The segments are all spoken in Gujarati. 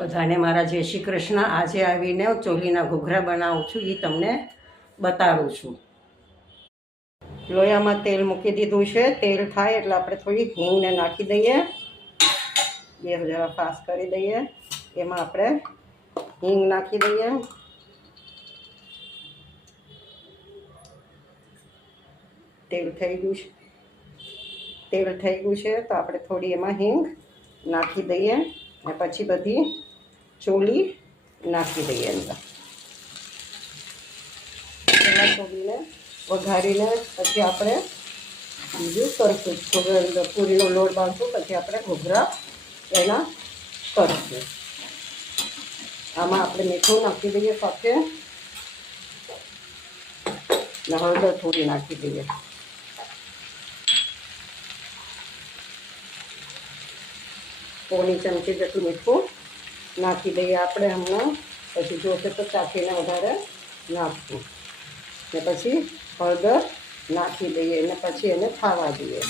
બધાને મારા જય શ્રી કૃષ્ણ। આજે આવીને ચોલીના ઘૂઘરા બનાવું છું, એ તમને બતાડું છું। લોયામાં તેલ મૂકી દીધું છે। તેલ થાય એટલે આપણે થોડી હિંગને નાખી દઈએ, ગેસ જરા ફાસ્ટ કરી દઈએ। એમાં આપણે હિંગ નાખી દઈએ, તેલ થઈ ગયું છે તો આપણે થોડી એમાં હિંગ નાખી દઈએ અને પછી બધી ચોલી નાખી દઈએ અંદર। પહેલાં ચોલીને વઘારીને પછી આપણે બીજું કરશું, પૂરીનો લોટ બાંધશું, પછી આપણે ઘૂઘરા એના કરશું। આમાં આપણે મીઠું નાખી દઈએ સાથે ને હળદર થોડી નાખી દઈએ। પોણી ચમચી જેટલું મીઠું નાખી દઈએ આપણે હમણાં, પછી જોશે તો ચાખીને વધારે નાખશું ને પછી હળદર નાખી દઈએ અને પછી એને ખાવા દઈએ।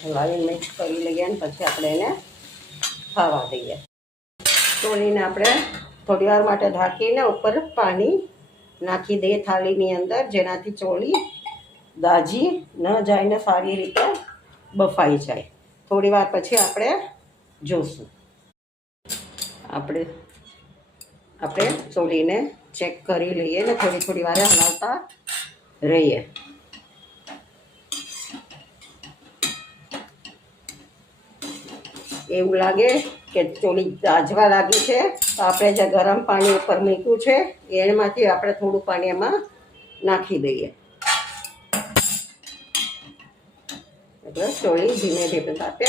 હલાવી મિક્સ કરી લઈએ અને પછી આપણે એને ખાવા દઈએ। ચોલીને આપણે થોડી વાર માટે ઢાંકીને ઉપર પાણી નાખી દઈએ થાળીની અંદર, જેનાથી ચોલી દાજી ન જાય ને સારી રીતે બફાઈ જાય। થોડી વાર પછી આપણે જોશું। આપણે ચોલીને ચેક કરી લઈએ ને થોડી વાર હલાવતા રહીએ। એવું લાગે કે ચોલી દાજવા લાગી છે તો આપણે જે ગરમ પાણી ઉપર મૂક્યું છે એમાંથી આપણે થોડું પાણી એમાં નાખી દઈએ, એટલે ચોલી ધીમે ધીમે તાપે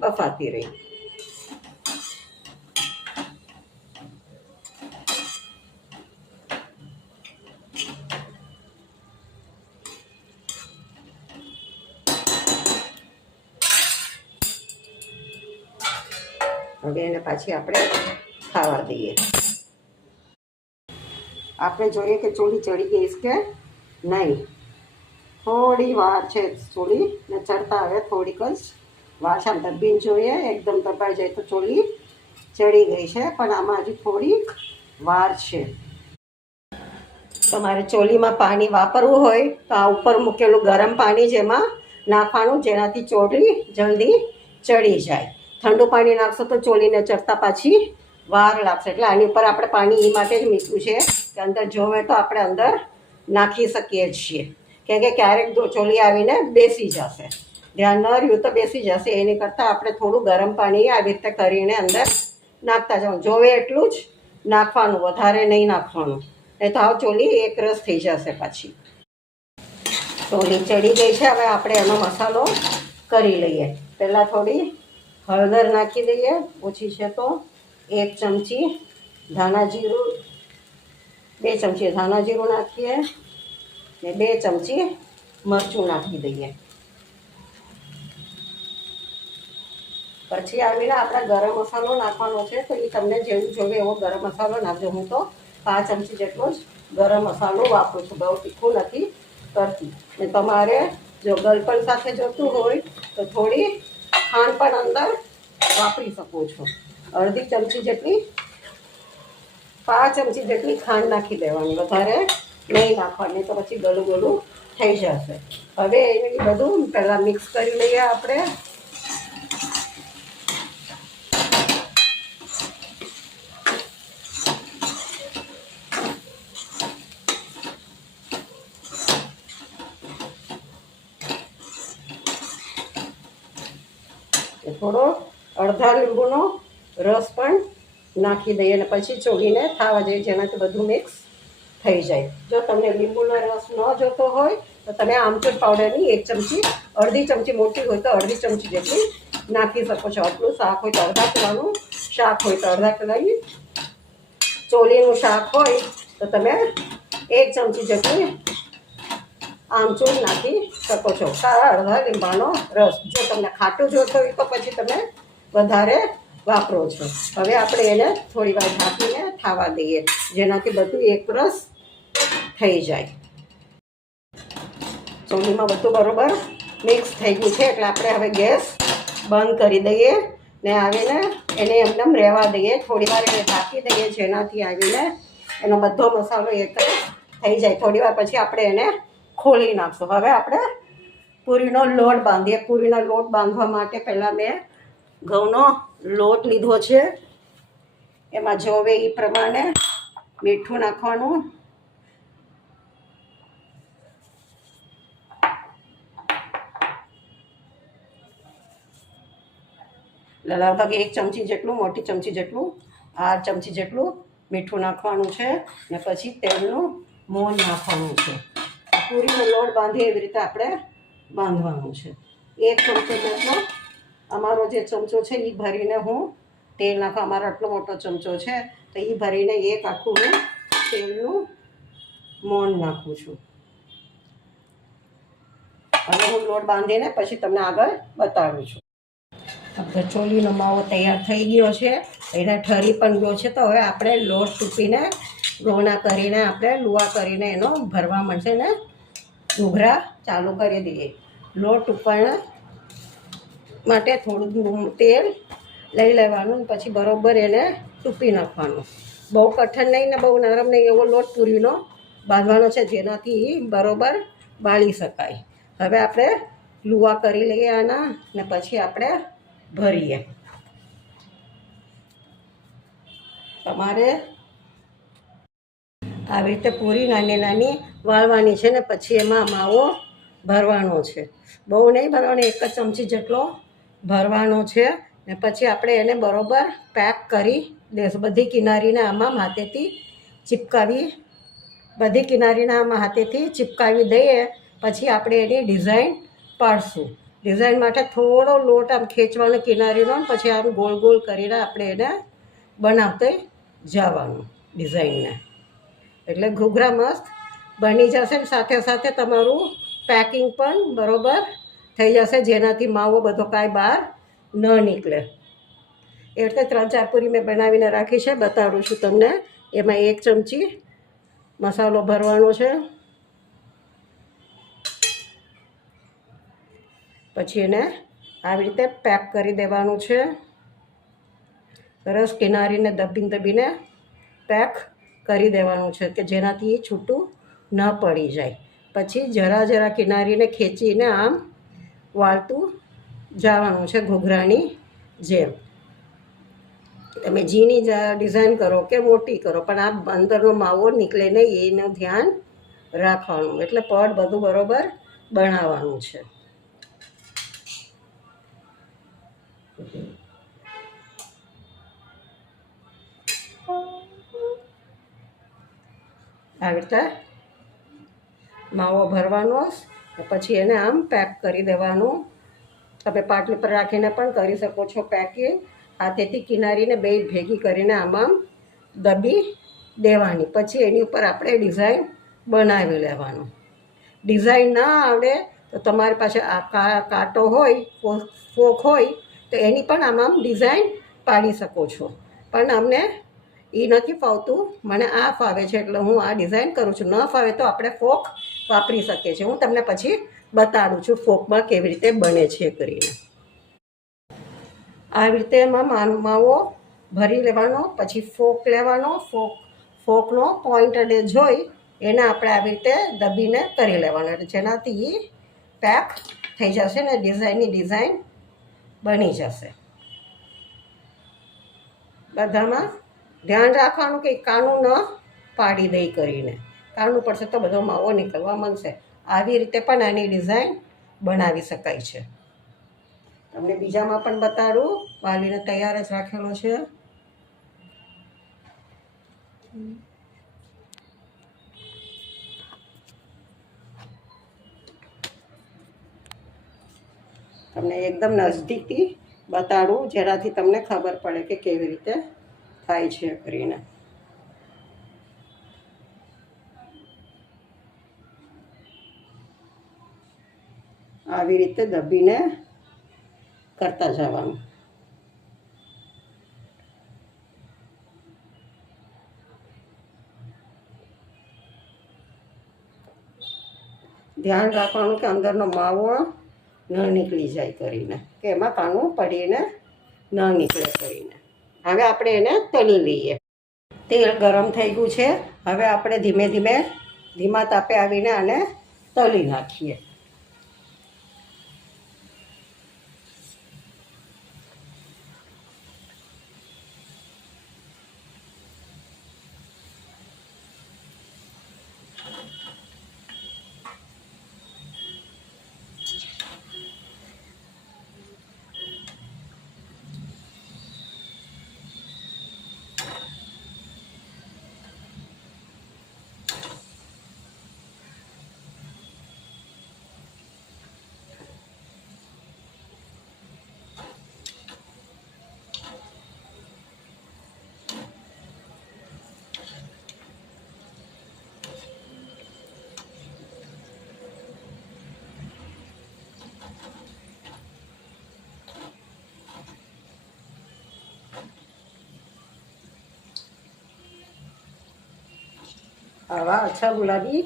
બફાતી રહી। હવે એને પાછી આપણે ખાવા દઈએ। આપણે જોઈએ કે ચોલી ચડી ગઈ કે નહીં, થોડી વાર છે ચોલીને ચડતા, હવે થોડીક જ વાર છે। દબીને જોઈએ, એકદમ દબાઈ જાય તો ચોલી ચડી ગઈ છે, પણ આમાં હજી થોડીક વાર છે। તમારે ચોલીમાં પાણી વાપરવું હોય તો આ ઉપર મૂકેલું ગરમ પાણી જેમાં નાખવાનું, જેનાથી ચોલી જલ્દી ચડી જાય। ઠંડુ પાણી નાખશો તો ચોલીને ચડતા પાછી વાર લાગશે, એટલે આની ઉપર આપણે પાણી એ માટે જ મૂક્યું છે કે અંદર જોવે તો આપણે અંદર નાખી શકીએ છીએ, કેમ કે ક્યારેક ચોલી આવીને બેસી જશે, ધ્યાન ન રહ્યું તો બેસી જશે। એની કરતાં આપણે થોડું ગરમ પાણી આવી રીતે કરીને અંદર નાખતા જવાનું, જોવે એટલું જ નાખવાનું, વધારે નહીં નાખવાનું, નહીં તો આવ ચોલી એક રસ થઈ જશે પાછી। ચોલી ચડી ગઈ છે, હવે આપણે એનો મસાલો કરી લઈએ। પહેલાં થોડી હળદર નાખી દઈએ, ઓછી છે તો 1 ચમચી ધાણા જીરું, 2 ચમચી ધાણા જીરું નાખીએ ને 2 ચમચી મરચું નાખી દઈએ। પછી આવીને આપણે ગરમ મસાલો નાખવાનો છે, તો એ તમને જેવું જોવે એવો ગરમ મસાલો નાખજો। હું તો 5 ચમચી જેટલો જ ગરમ મસાલો વાપરું છું, બહુ તીખું નથી કરતી। ને તમારે જો ગળપણ સાથે જોતું હોય તો થોડી ખાંડ પણ અંદર વાપરી શકો છો, અડધી ચમચી જેટલી, 5 ચમચી જેટલી ખાંડ નાખી દેવાની, વધારે નહીં નાખવાની, તો પછી ગળું થઈ જશે। હવે એ બધું પહેલાં મિક્સ કરી લઈએ આપણે। થોડો અડધા લીંબુનો રસ પણ નાખી દઈએ અને પછી ચોલીને ખાવા જઈએ, જેનાથી બધું મિક્સ થઈ જાય। જો તમને લીંબુનો રસ ન જોતો હોય તો તમે આમચૂર પાવડરની 1 ચમચી, અડધી ચમચી મોટી હોય તો અડધી ચમચી જેટલી નાખી શકો છો. આટલું શાક હોય તો અડધા કિલોનું, શાક હોય તો અડધા કિલોની, ચોલીનું શાક હોય તો તમે 1 ચમચી જેટલી આમચૂર નાખી શકો છો. અડધા લીંબાનો રસ. જો તમને ખાટું જોતો હોય તો પછી તમે વધારે વાપરો છો. હવે આપણે એને થોડી વાર ઢાંકીને થવા દઈએ, જેનાથી બધું એકરસ થઈ જાય. ચોલીમાં બધું બરોબર મિક્સ થઈ ગયું છે એટલે આપણે હવે ગેસ બંધ કરી દઈએ ને આવીને એને એમને રહેવા દઈએ. થોડી વાર એને ઢાંકી દઈએ, જેનાથી આવીને એનો બધો મસાલો એકરસ થઈ જાય. થોડી વાર પછી આપણે એને ખોલી નાખશું. હવે આપણે પૂરીનો લોટ બાંધીએ. પૂરીનો લોટ બાંધવા માટે પહેલાં મેં ઘઉંનો લોટ લીધો છે. એમાં જોવે એ પ્રમાણે મીઠું નાખવાનું, લગભગ 1 ચમચી જેટલું, મોટી ચમચી જેટલું, 8 ચમચી જેટલું મીઠું નાખવાનું છે ને પછી તેલનું મોણ નાખવાનું છે. પૂરીનો લોટ બાંધીએ એવી રીતે આપણે બાંધવાનું છે. 1 ચમચો જેટલો અમારો જે ચમચો છે એ ભરીને હું તેલ નાખવા, અમારો આટલો મોટો ચમચો છે તો એ ભરીને એક આખું હું તેલનું મોણ નાખું છું. હવે હું લોટ બાંધીને પછી તમને આગળ બતાડું છું. ચોલીનો માવો તૈયાર થઈ ગયો છે, એને ઠરી પણ ગયો છે. તો હવે આપણે લોટ તૂપીને લોણા કરીને આપણે લુવા કરીને એનો ભરવા મળશે ને ઘૂઘરા ચાલુ કરી દઈએ. લોટ તૂપવા માટે થોડું તેલ લઈ લેવાનું, પછી બરોબર એને તૂપી નાખવાનું. બહુ કઠણ નહીં ને બહુ નરમ નહીં, એવો લોટ પૂરીનો બાંધવાનો છે જેનાથી બરોબર બાળી શકાય. હવે આપણે લુવા કરી લઈએ આના ને પછી આપણે ભરીએ. તમારે આવી રીતે પૂરી નાની નાની વાળવાની છે ને પછી એમાં માવો ભરવાનો છે. બહુ નહીં ભરવાનો, 1 જ ચમચી જેટલો ભરવાનો છે ને પછી આપણે એને બરોબર પેક કરી દઈશું. બધી કિનારીને આમાં હાથેથી ચિપકાવી દઈએ. પછી આપણે એની ડિઝાઇન પાડશું. ડિઝાઇન માટે થોડો લોટ આમ ખેંચવાનો કિનારીનો, પછી આમ ગોળ ગોળ કરીને આપણે એને બનાવતે જવાનું ડિઝાઇનને. એટલે ઘૂઘરા મસ્ત બની જશે ને સાથે સાથે તમારું પેકિંગ પણ બરોબર થઈ જશે, જેનાથી માવો બધો કાંઈ બહાર ન નીકળે. એ રીતે 3-4 પૂરી મેં બનાવીને રાખી છે, બતાડું છું તમને. એમાં 1 ચમચી મસાલો ભરવાનો છે, પછી એને આવી રીતે પેક કરી દેવાનું છે. સરસ કિનારીને દબીને પેક કરી દેવાનું છે કે જેનાથી છૂટું ન પડી જાય. પછી જરા કિનારીને ખેંચીને આમ વાળતું જવાનું છે ઘૂઘરાની જેમ. તમે ઝીણી ડિઝાઇન કરો કે મોટી કરો, પણ આ અંદરનો માવો નીકળે નહીં એનું ધ્યાન રાખવાનું. એટલે પડ બધું બરોબર બનાવવાનું છે. આવી રીતે માવો ભરવાનો, પછી એને આમ પેક કરી દેવાનું. તમે પાટલી પર રાખીને પણ કરી શકો છો પેકિંગ. હાથેથી કિનારીને બે ભેગી કરીને આમાં દબી દેવાની. પછી એની ઉપર આપણે ડિઝાઇન બનાવી લેવાનું. ડિઝાઇન ના આવડે તો તમારી પાસે કાંટો હોય, ફોક હોય તો એની પણ આમાં ડિઝાઇન પાડી શકો છો. પણ અમને એ નથી ફાવતું, મને આ ફાવે છે એટલે હું આ ડિઝાઇન કરું છું. ન ફાવે તો આપણે ફોક વાપરી શકીએ છીએ. હું તમને પછી બતાડું છું ફોકમાં કેવી રીતે બને છે કરીને. આવી રીતે એમાં માવો ભરી લેવાનો, પછી ફોક લેવાનો. ફોકનો પોઈન્ટ અને જોઈ એને આપણે આવી રીતે દબીને કરી લેવાનો, એટલે જેનાથી પેક થઈ જશે ને ડિઝાઇન બની જશે. બધામાં ધ્યાન રાખવાનું કે કાણું ન પાડી દઈ કરીને. કાણું પડશે તો બધો માવો નીકળવા મળશે. આવી રીતે પણ આની ડિઝાઇન બનાવી શકાય છે. તમને બીજામાં પણ બતાડું. વાલીને તૈયાર જ રાખેલો છે. તમને એકદમ નજદીકથી બતાડું, જેનાથી તમને ખબર પડે કે કેવી રીતે થાય છે કરીને. આવી રીતે દબીને કરતા જવાનું. ધ્યાન રાખવાનું કે અંદરનો માવો ન નીકળી જાય કરીને, કે એમાં કાણું પડીને ન નીકળે કરીને. હવે આપણે એને તળી લઈએ. તેલ ગરમ થઈ ગયું છે. હવે આપણે ધીમે ધીમે ધીમા તાપે આવીને આને તળી નાખીએ. આવા આછા ગુલાબી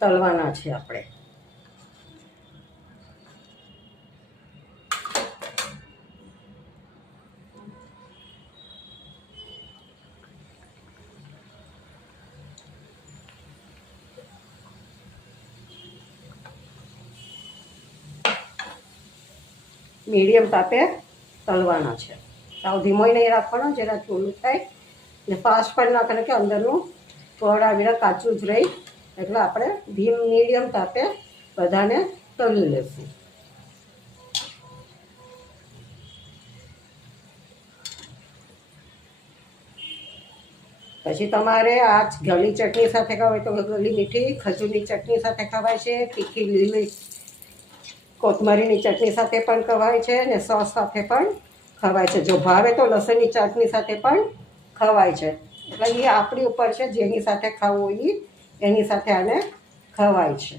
તળવાના છે આપણે. મીડિયમ તાપે તળવાના છે. સાવ ધીમોય નહીં રાખવાનો, જેનાથી ઓલું થાય ને ફાસ્ટ પણ ના કરે કે અંદરનું પડ આવીને કાચું જ રહી. એટલે આપણે મીડિયમ તાપે બધાને તળી લેશું. પછી તમારે આ ગળી ચટણી સાથે ખવાય તો ગળી મીઠી ખજૂરની ચટણી સાથે ખવાય છે, તીખી લીલી કોથમરીની ચટણી સાથે પણ ખવાય છે, ને સોસ સાથે પણ ખવાય છે. જો ભાવે તો લસણની ચટણી સાથે પણ ખવાય છે. એટલે એ આપણી ઉપર છે, જેની સાથે ખાવું એ એની સાથે આને ખવાય છે.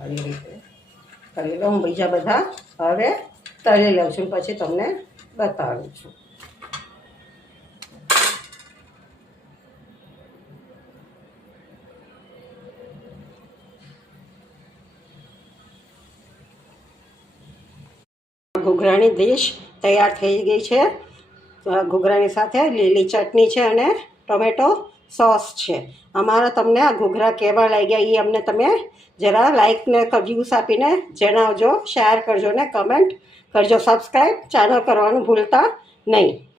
આવી રીતે કરી લો. હું બીજા બધા હવે તળી લઉં છું, પછી તમને બતાડું છું. ઘૂઘરાની ડીશ તૈયાર થઈ ગઈ છે. ઘૂઘરાની સાથે લીલી ચટણી છે અને ટોમેટો સોસ છે. અમારા તમને આ ઘૂઘરા કેવા લાગ્યા એ અમને તમે જરા લાઈક ને વ્યૂઝ આપીને જણાવજો. શેર કરજો ને કમેન્ટ કરજો. સબસ્ક્રાઈબ ચેનલ કરવાનું ભૂલતા નહીં.